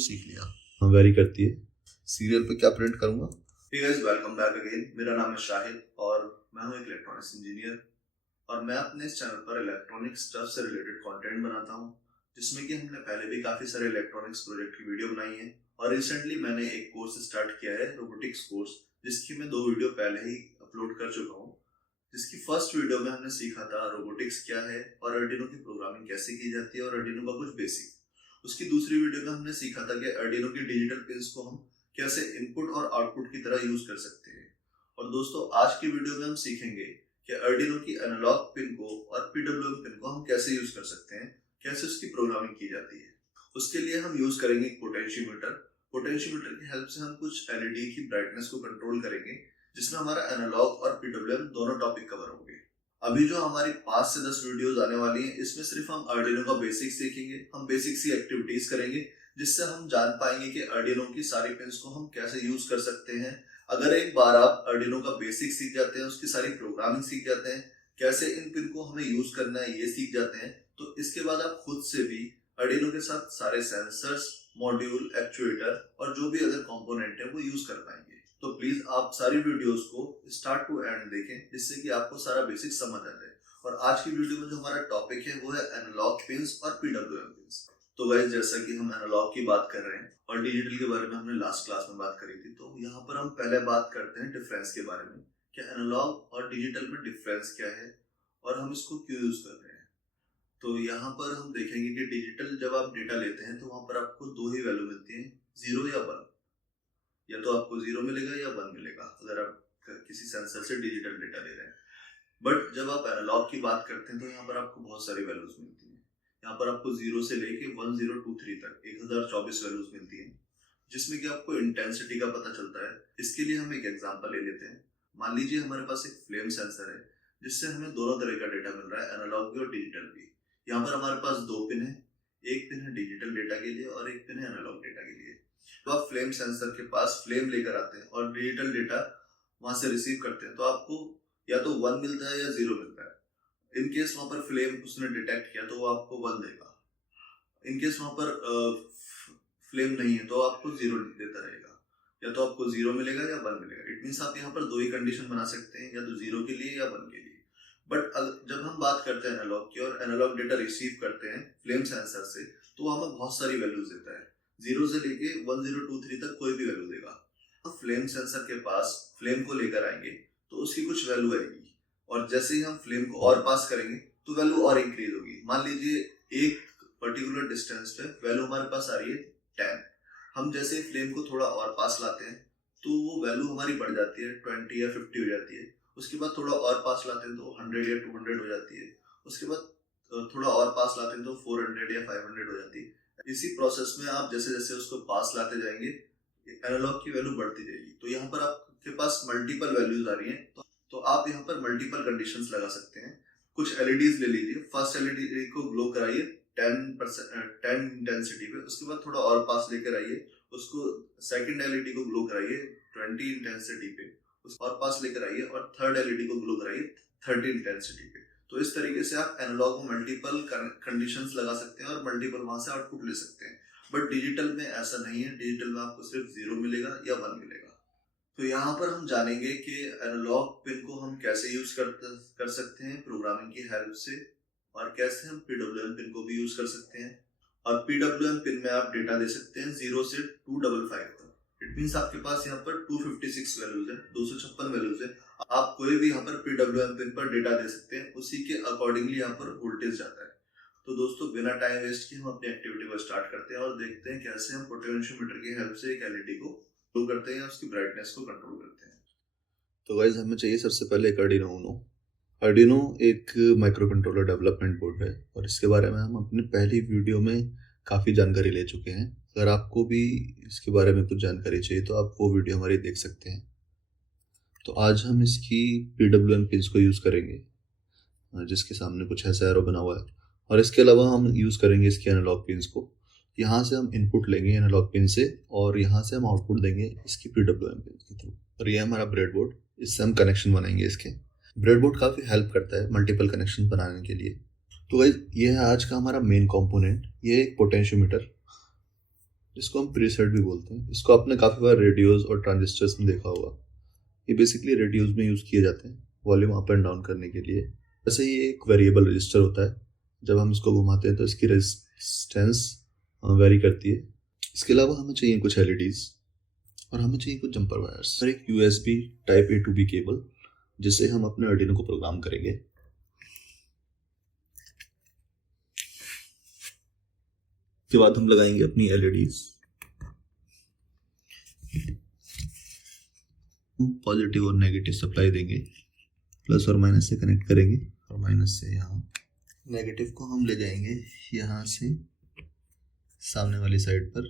सीख लिया। हाँ, वेरी करती है। सीरियल पे क्या प्रिंट करूंगा? Hey guys, welcome back again. मेरा नाम है शाहिद और मैं हूं एक इलेक्ट्रॉनिक्स इंजीनियर और मैं अपने इस चैनल पर इलेक्ट्रॉनिक स्टफ से रिलेटेड कंटेंट बनाता हूं, जिसमें कि हमने पहले भी काफी सारे इलेक्ट्रॉनिक्स प्रोजेक्ट की वीडियो बनाई है और रिसेंटली मैंने एक कोर्स स्टार्ट किया है, रोबोटिक्स कोर्स, जिसकी मैं 2 वीडियो पहले ही अपलोड कर चुका हूँ। जिसकी फर्स्ट वीडियो में हमने सीखा था रोबोटिक्स क्या है और अर्डिनो की प्रोग्रामिंग कैसे की जाती है और अर्डिनो का कुछ बेसिक। उसकी दूसरी वीडियो में हमने सीखा था कि अर्डिनो की डिजिटल पिन्स को हम कैसे इनपुट और आउटपुट की तरह यूज कर सकते हैं। और दोस्तों, आज की वीडियो में हम सीखेंगे कि अर्डिनो की एनालॉग पिन को और पीडब्ल्यूएम पिन को हम कैसे यूज कर सकते हैं, कैसे उसकी प्रोग्रामिंग की जाती है। उसके लिए हम यूज करेंगे पोटेंशियोमीटर। पोटेंशियोमीटर की हेल्प से हम कुछ एलईडी की ब्राइटनेस को कंट्रोल करेंगे, जिसमें हमारा एनालॉग और पीडब्ल्यूएम दोनों टॉपिक कवर होंगे। अभी जो हमारी 5 से 10 वीडियोस आने वाली हैं, इसमें सिर्फ हम अर्डिनो का बेसिक्स सीखेंगे। हम बेसिक सी एक्टिविटीज करेंगे, जिससे हम जान पाएंगे कि अर्डिनो की सारी पिन्स को हम कैसे यूज कर सकते हैं। अगर एक बार आप अर्डिनो का बेसिक सीख जाते हैं, उसकी सारी प्रोग्रामिंग सीख जाते हैं, कैसे इन पिन को हमें यूज करना है ये सीख जाते हैं, तो इसके बाद आप खुद से भी अर्डिनो के साथ सारे सेंसर्स, मॉड्यूल, एक्चुएटर और जो भी अदर कंपोनेंट है वो यूज कर पाएंगे। तो प्लीज आप सारी वीडियोस को स्टार्ट टू एंड देखें, जिससे कि आपको सारा बेसिक समझ आ जाए। और आज की वीडियो में जो हमारा टॉपिक है वो है एनालॉग पिन्स और पीडब्ल्यूएम पिन्स। तो गाइस, जैसा कि हम एनालॉग की बात कर रहे हैं और डिजिटल के बारे में हमने लास्ट क्लास में बात करी थी, तो यहाँ पर हम पहले बात करते हैं डिफरेंस के बारे में, कि एनालॉग और डिजिटल में डिफरेंस क्या है और हम इसको क्यों यूज कर रहे हैं। तो यहाँ पर हम देखेंगे कि डिजिटल जब आप डेटा लेते हैं तो वहां पर आपको 2 ही वैल्यू मिलती है, 0 या 1। या तो आपको 0 मिलेगा या 1 मिलेगा अगर आप किसी सेंसर से डिजिटल डेटा ले रहे हैं। बट जब आप एनालॉग की बात करते हैं तो यहाँ पर आपको बहुत सारी वैल्यूज मिलती है। यहाँ पर आपको 0 से लेके 1023 तक 1024 वैल्यूज मिलती हैं, जिसमें कि आपको इंटेंसिटी का पता चलता है। इसके लिए हम एक एग्जांपल ले लेते हैं। मान लीजिए हमारे पास एक फ्लेम सेंसर है, जिससे हमें दोनों तरह का डेटा मिल रहा है, एनालॉग भी और डिजिटल भी। यहाँ पर हमारे पास 2 पिन है, एक पिन है डिजिटल डेटा के लिए और एक पिन है एनालॉग डेटा के लिए। तो आप फ्लेम सेंसर के पास फ्लेम लेकर आते हैं और डिजिटल डेटा वहां से रिसीव करते हैं, तो आपको या तो 1 मिलता है या 0 मिलता है। इनकेस वहां पर फ्लेम उसने डिटेक्ट किया तो वो आपको 1 देगा। इनकेस वहां पर फ्लेम नहीं है तो आपको 0 देता रहेगा। या तो आपको 0 मिलेगा या 1 मिलेगा। इट मींस आप यहाँ पर 2 ही कंडीशन बना सकते हैं, या तो 0 के लिए या 1 के लिए। बट जब हम बात करते हैं एनालॉग की और एनालॉग डेटा रिसीव करते हैं फ्लेम सेंसर से, तो वो हमें बहुत सारी वैल्यूज देता है। 0 से लेके 1023 तक कोई भी वैल्यू देगा। तो फ्लेम सेंसर के पास फ्लेम को लेकर आएंगे तो उसकी कुछ वैल्यू आएगी, और जैसे ही हम फ्लेम को और पास करेंगे तो वैल्यू और इंक्रीज होगी। मान लीजिए एक पर्टिकुलर डिस्टेंस पे वैल्यू हमारे पास आ रही है 10। हम जैसे ही फ्लेम को थोड़ा और पास लाते हैं तो वो वैल्यू हमारी बढ़ जाती है, 20 या 50 हो जाती है। उसके बाद थोड़ा और पास लाते हैं तो 100 या 200 हो जाती है। उसके बाद थोड़ा और पास लाते हैं तो 400 या 500 हो जाती है। इसी प्रोसेस में आप जैसे जैसे उसको पास लाते जाएंगे, एनालॉग की वैल्यू बढ़ती जाएगी। तो यहाँ पर आपके पास मल्टीपल वैल्यूज आ रही हैं, तो आप यहाँ पर मल्टीपल कंडीशंस लगा सकते हैं। कुछ एलईडीज ले लीजिए। फर्स्ट एलईडी को ग्लो कराइए 10 इंटेंसिटी पे, उसके बाद थोड़ा और पास लेकर आइए, उसको सेकंड एलईडी को ग्लो कराइए 20 इंटेंसिटी पे, उसको और पास लेकर आइए और थर्ड एलईडी को ग्लो कराइए 30 इंटेंसिटी पे। तो इस तरीके से आप एनालॉग में मल्टीपल कंडीशंस लगा सकते हैं और मल्टीपल वहां से आउटपुट ले सकते हैं। बट डिजिटल में ऐसा नहीं है। डिजिटल में आपको सिर्फ 0 मिलेगा या 1 मिलेगा। तो यहाँ पर हम जानेंगे कि एनालॉग पिन को हम कैसे यूज कर सकते हैं प्रोग्रामिंग की हेल्प से, और कैसे हम पीडब्ल्यूएम पिन को भी यूज कर सकते हैं। और पीडब्ल्यूएम पिन में आप डेटा दे सकते हैं 0 से 255 तक। इट मींस आपके पास यहाँ पर 256 वैल्यूज है, 256 वैल्यूज है। आप कोई भी यहाँ पर पीडब्ल्यूएम पिन पर डेटा दे सकते हैं, उसी के अकॉर्डिंगली यहाँ पर वोल्टेज जाता है। तो दोस्तों, बिना टाइम वेस्ट किए हम अपनी एक्टिविटी को स्टार्ट करते हैं और देखते हैं कैसे हम पोटेंशियोमीटर की हेल्प से एक एलईडी को कंट्रोल करते हैं, उसकी ब्राइटनेस को कंट्रोल करते हैं। तो गाइस, हमें चाहिए सबसे पहले एक अर्डिनो ऊनो। अर्डिनो एक माइक्रो कंट्रोलर डेवलपमेंट बोर्ड है और इसके बारे में हम अपनी पहली वीडियो में काफ़ी जानकारी ले चुके हैं। अगर आपको भी इसके बारे में कुछ जानकारी चाहिए तो आप वो वीडियो हमारी देख सकते हैं। तो आज हम इसकी पीडब्ल्यूएम पिन्स को यूज़ करेंगे, जिसके सामने कुछ ऐसा एरो बना हुआ है, और इसके अलावा हम यूज़ करेंगे इसके एनालॉग पिन्स को। यहाँ से हम इनपुट लेंगे एनालॉग पिन से और यहाँ से हम आउटपुट देंगे इसकी पीडब्ल्यूएम पिन के थ्रू। और ये हमारा ब्रेडबोर्ड, इससे हम कनेक्शन बनाएंगे इसके। ब्रेडबोर्ड काफ़ी हेल्प करता है मल्टीपल कनेक्शन बनाने के लिए। तो गाइस, ये है आज का हमारा मेन कंपोनेंट। ये एक पोटेंशियोमीटर। जिसको हम प्रीसेट भी बोलते हैं। इसको आपने काफ़ी बार रेडियोज़ और ट्रांजिस्टर्स में देखा होगा। ये बेसिकली रेडियोज़ में यूज़ किए जाते हैं वॉल्यूम अप एंड डाउन करने के लिए। वैसे ये एक वेरिएबल रजिस्टर होता है। जब हम इसको घुमाते हैं तो इसकी रेजिस्टेंस वेरी करती है। इसके अलावा हमें चाहिए कुछ LEDs और हमें चाहिए कुछ जंपर वायर्स और एक USB type A to B cable, जिससे हम अपने आर्डिनो को प्रोग्राम करेंगे। के बाद हम लगाएंगे अपनी LEDs। पॉजिटिव और नेगेटिव सप्लाई देंगे, प्लस और माइनस से कनेक्ट करेंगे और माइनस से यहाँ। नेगेटिव को हम ले जाएंगे यहाँ से सामने वाली साइड पर,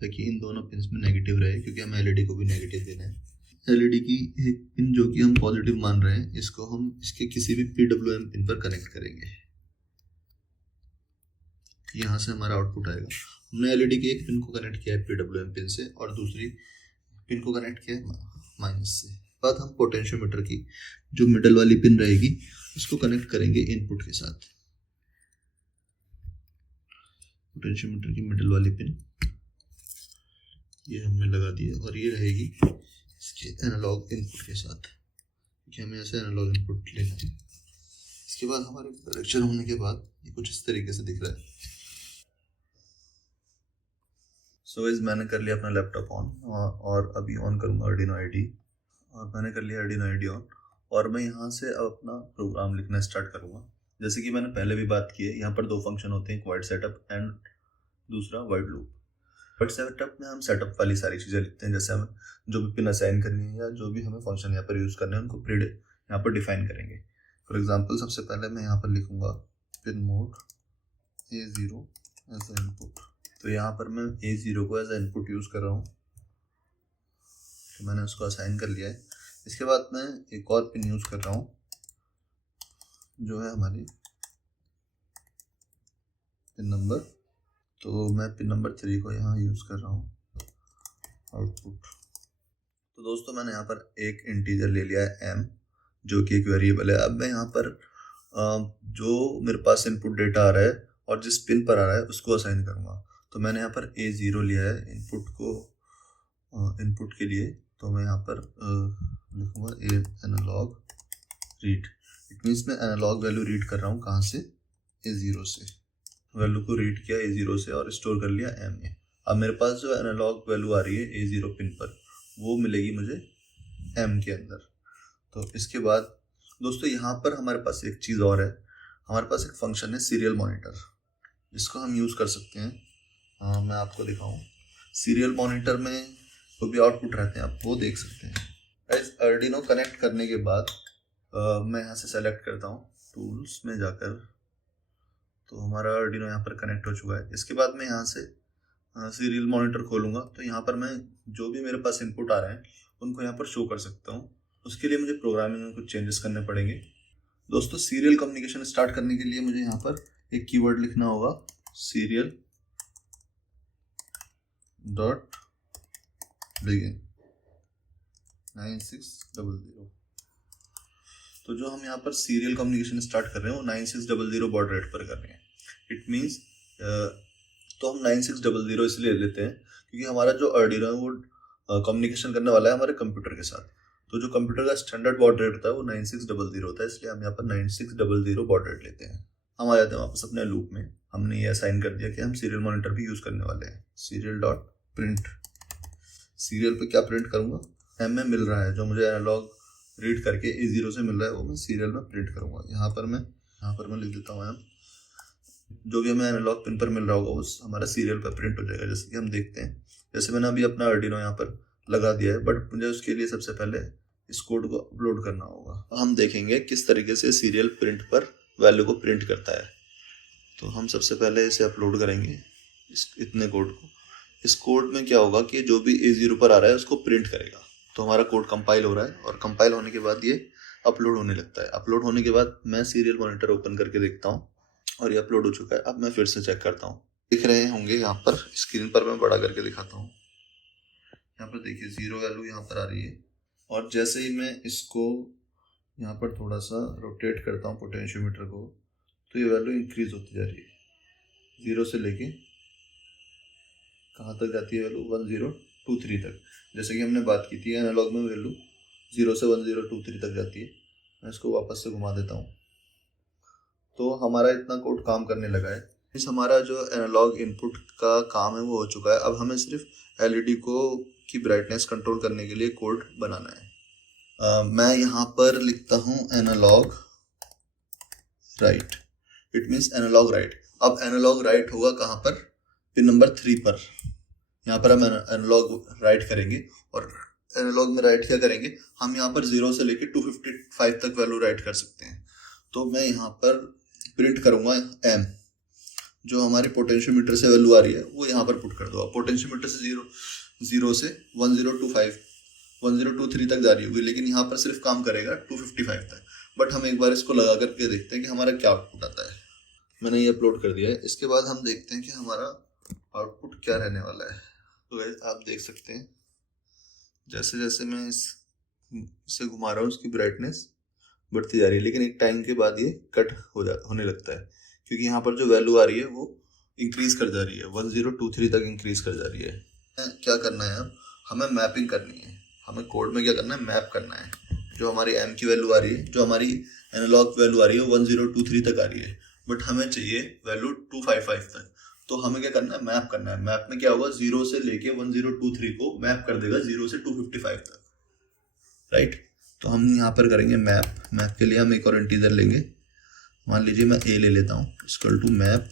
ताकि इन दोनों पिंस में नेगेटिव रहे, क्योंकि हमें LED को भी नेगेटिव देना है। LED की एक पिन जो कि हम पॉजिटिव मान रहे हैं, इसको हम इसके किसी भी PWM पिन पर कनेक्ट करेंगे। यहाँ से हमारा आउटपुट आएगा। हमने LED की एक पिन को कनेक्ट किया है PWM पिन से और दूसरी पिन को कनेक्ट किया है माइनस से। बाद हम पोटेंशियोमीटर की जो मिडल वाली पिन रहेगी उसको कनेक्ट करेंगे इनपुट के साथ। पोटेंशियोमीटर की मिडल वाली पिन ये हमने लगा दी है और ये रहेगी इसके एनालॉग इनपुट के साथ, क्योंकि हमें ऐसे एनालॉग इनपुट लेना है। इसके बाद हमारे कनेक्शन होने के बाद ये कुछ इस तरीके से दिख रहा है। सो गाइस, मैंने कर लिया अपना लैपटॉप ऑन और अभी ऑन करूँगा आर्डिनो IDE और मैंने कर लिया आर्डिनो IDE ऑन और मैं यहाँ से अब अपना प्रोग्राम लिखना स्टार्ट करूँगा। जैसे कि मैंने पहले भी बात की है, यहाँ पर दो फंक्शन होते हैं, एक वाइड सेटअप एंड दूसरा वाइड लूप। वाइड सेटअप में हम सेटअप वाली सारी चीज़ें लिखते हैं, जैसे हमें जो भी पिन असाइन करनी है या जो भी हमें फंक्शन यहाँ पर यूज़ करना है उनको प्रीड यहाँ पर डिफाइन करेंगे। फॉर एग्जाम्पल सबसे पहले मैं यहाँ पर लिखूँगा pin mode A0 as a input. तो यहाँ पर मैं A0 को एज ए इनपुट यूज़ कर रहा हूँ, तो मैंने उसको असाइन कर लिया है। इसके बाद मैं एक और पिन यूज़ कर रहा हूँ जो है हमारी पिन नंबर, तो मैं पिन नंबर 3 को यहाँ यूज़ कर रहा हूँ आउटपुट। तो दोस्तों, मैंने यहाँ पर एक इंटीजर ले लिया है m, जो कि एक वेरिएबल है। अब मैं यहाँ पर जो मेरे पास इनपुट डेटा आ रहा है और जिस पिन पर आ रहा है उसको असाइन करूँगा। तो मैंने यहाँ पर A0 लिया है इनपुट को, इनपुट के लिए। तो मैं यहाँ पर लिखूँगा एनालॉग रीड। इट मीन्स मैं एनालॉग वैल्यू रीड कर रहा हूँ, कहाँ से? A0 से। वैल्यू को रीड किया A0 से और स्टोर कर लिया M में। अब मेरे पास जो एनालॉग वैल्यू आ रही है A0 पिन पर, वो मिलेगी मुझे M के अंदर। तो इसके बाद दोस्तों यहाँ पर हमारे पास एक चीज़ और है। हमारे पास एक फंक्शन है सीरियल मॉनिटर, जिसको हम यूज़ कर सकते हैं। मैं आपको दिखाऊँ। सीरियल मॉनिटर में जो भी आउटपुट रहते हैं आप वो देख सकते हैं। इस आर्डिनो कनेक्ट करने के बाद मैं यहाँ से सेलेक्ट करता हूँ टूल्स में जाकर, तो हमारा आर्डिनो यहाँ पर कनेक्ट हो चुका है। इसके बाद मैं यहाँ से सीरियल मॉनिटर खोलूँगा, तो यहाँ पर मैं जो भी मेरे पास इनपुट आ रहे हैं उनको यहाँ पर शो कर सकता हूँ। उसके लिए मुझे प्रोग्रामिंग में कुछ चेंजेस करने पड़ेंगे। दोस्तों, सीरियल कम्युनिकेशन स्टार्ट करने के लिए मुझे यहाँ पर एक कीवर्ड लिखना होगा, सीरियल डॉट बिगिन 9600। तो जो हम यहाँ पर सीरियल कम्युनिकेशन स्टार्ट कर रहे हैं वो 9600 बॉड रेट पर कर रहे हैं। इट मीन्स तो हम 9600 इसलिए लेते हैं क्योंकि हमारा जो आर्डिनो है वो कम्युनिकेशन करने वाला है हमारे कंप्यूटर के साथ। तो जो कंप्यूटर का स्टैंडर्ड बॉड रेट होता है वो 9600 होता है, इसलिए हम यहाँ पर 9600 बॉड रेट लेते हैं। हम आ जाते हैं वापस अपने लूप में। हमने ये असाइन कर दिया कि हम सीरियल मॉनिटर भी यूज़ करने वाले हैं। सीरियल डॉट प्रिंट, सीरियल पे क्या प्रिंट करूँगा? M में मिल रहा है जो मुझे एनालॉग रीड करके A0 से मिल रहा है, वो मैं सीरियल में प्रिंट करूँगा। यहाँ पर मैं लिख देता हूँ M। जो भी हमें एनालॉग पिन पर मिल रहा होगा वो हमारा सीरियल पर प्रिंट हो जाएगा, जैसे कि हम देखते हैं। जैसे मैंने अभी अपना आर्डिनो यहाँ पर लगा दिया है, बट मुझे उसके लिए सबसे पहले इस कोड को अपलोड करना होगा। हम देखेंगे किस तरीके से सीरियल प्रिंट पर वैल्यू को प्रिंट करता है। तो हम सबसे पहले इसे अपलोड करेंगे, इतने कोड को। इस कोड में क्या होगा कि जो भी A0 पर आ रहा है उसको प्रिंट करेगा। तो हमारा कोड कंपाइल हो रहा है और कंपाइल होने के बाद ये अपलोड होने लगता है। अपलोड होने के बाद मैं सीरियल मॉनिटर ओपन करके देखता हूँ और ये अपलोड हो चुका है। अब मैं फिर से चेक करता हूँ। दिख रहे होंगे यहाँ पर स्क्रीन पर, मैं बड़ा करके दिखाता हूँ। यहाँ पर देखिए 0 वैल्यू यहाँ पर आ रही है और जैसे ही मैं इसको यहाँ पर थोड़ा सा रोटेट करता हूँ पोटेंशियोमीटर को, तो ये वैल्यू इंक्रीज होती जा रही है 0 से लेके कहाँ तक जाती है वैल्यू 1023 तक। जैसे कि हमने बात की थी एनालॉग में वैल्यू 0 से 1023 तक जाती है। मैं इसको वापस से घुमा देता हूँ। तो हमारा इतना कोड काम करने लगा है। इस हमारा जो एनालॉग इनपुट का काम है वो हो चुका है। अब हमें सिर्फ एलईडी को की ब्राइटनेस कंट्रोल करने के लिए कोड बनाना है। मैं यहाँ पर लिखता हूँ analog write, it means analog write. अब एनालॉग राइट होगा कहाँ पर, पिन नंबर 3 पर। यहाँ पर हम एनालॉग राइट करेंगे और एनालॉग में राइट क्या करेंगे, हम यहाँ पर 0 से लेके 255 तक वैल्यू राइट कर सकते हैं। तो मैं यहाँ पर प्रिंट करूँगा एम, जो हमारी पोटेंशियोमीटर से वैल्यू आ रही है वो यहाँ पर पुट कर दो। पोटेंशियोमीटर से 0 से 1023 तक जा रही होगी, लेकिन यहाँ पर सिर्फ काम करेगा 255 तक। बट हम एक बार इसको लगा करके देखते हैं कि हमारा क्या आउटपुट आता है। मैंने ये अपलोड कर दिया है। इसके बाद हम देखते हैं कि हमारा आउटपुट क्या रहने वाला है। तो गाइस आप देख सकते हैं जैसे जैसे मैं इसे घुमा रहा हूँ उसकी ब्राइटनेस बढ़ती जा रही है, लेकिन एक टाइम के बाद ये कट होने लगता है, क्योंकि यहाँ पर जो वैल्यू आ रही है वो इंक्रीज कर जा रही है, 1023 तक इंक्रीज कर जा रही है। क्या करना है, अब हमें मैपिंग करनी है। हमें कोड में क्या करना है, मैप करना है। जो हमारी एम की वैल्यू आ रही है, जो हमारी एनालॉग वैल्यू आ रही है 1023 तक आ रही है, बट हमें चाहिए वैल्यू 255 तक। तो हमें क्या करना है, मैप करना है। मैप में क्या होगा, 0 से लेके 1023 को मैप कर देगा 0 से 255 तक, राइट। तो हम यहाँ पर करेंगे मैप। मैप के लिए हम एक और इंटीजर लेंगे, मान लीजिए मैं a ले लेता हूँ, इक्वल टू मैप।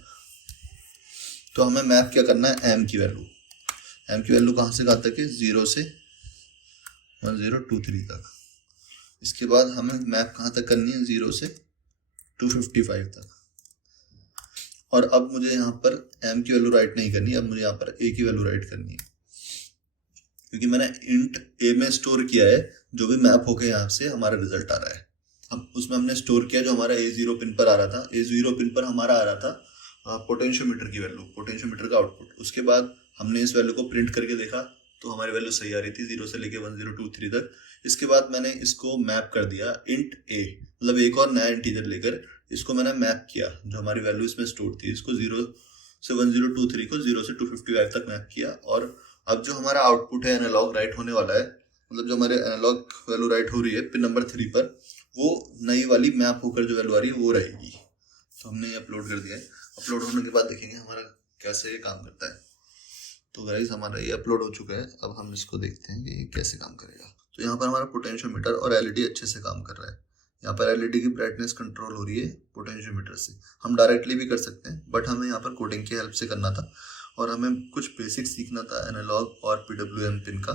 तो हमें मैप क्या करना है, m की वैल्यू। m की वैल्यू कहाँ से कहाँ तक है, 0 से 1023 तक। इसके बाद हमें मैप कहाँ तक करनी है, 0 से 255 तक। और अब मुझे यहाँ पर m की वैल्यू राइट नहीं करनी, अब मुझे यहाँ पर a की वैल्यू राइट करनी है, क्योंकि मैंने इंट a में स्टोर किया है जो भी मैप होके यहाँ से हमारा रिजल्ट आ रहा है। अब उसमें हमने स्टोर किया जो हमारा A0 पिन पर आ रहा था। A0 पिन पर हमारा आ रहा था पोटेंशियोमीटर की वैल्यू, पोटेंशियोमीटर का आउटपुट। उसके बाद हमने इस वैल्यू को प्रिंट करके देखा तो हमारी वैल्यू सही आ रही थी 0 से लेके 1023 तक। इसके बाद मैंने इसको मैप कर दिया इंट a, मतलब एक और नया इंटीजर लेकर इसको मैंने मैप किया। जो हमारी वैल्यू इसमें स्टोर थी इसको 0 से 1023 को 0 से 255 तक मैप किया। और अब जो हमारा आउटपुट है एनालॉग राइट होने वाला है, मतलब जो हमारे एनालॉग वैल्यू राइट हो रही है पिन नंबर 3 पर, वो नई वाली मैप होकर जो वैल्यू आ रही है वो रहेगी। तो हमने ये अपलोड कर दिया है। अपलोड होने के बाद देखेंगे हमारा कैसे ये काम करता है। तो गाइस हमारा ये अपलोड हो चुका है। अब हम इसको देखते हैं कि ये कैसे काम करेगा। तो यहाँ पर हमारा पोटेंशियोमीटर और एलईडी अच्छे से काम कर रहा है। यहाँ पर एलईडी की ब्राइटनेस कंट्रोल हो रही है पोटेंशियोमीटर से। हम डायरेक्टली भी कर सकते हैं, बट हमें यहाँ पर कोडिंग की हेल्प से करना था और हमें कुछ बेसिक सीखना था एनालॉग और PWM पिन का।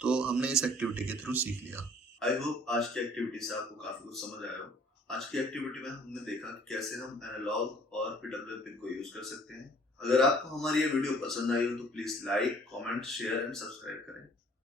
तो हमने इस एक्टिविटी के थ्रू सीख लिया। आई होप आज की एक्टिविटी से आपको काफी कुछ समझ आया हो। आज की एक्टिविटी में हमने देखा कि कैसे हम एनालॉग और PWM पिन को यूज कर सकते हैं। अगर आपको हमारी ये वीडियो पसंद आई हो तो please like, comment, share and subscribe करें।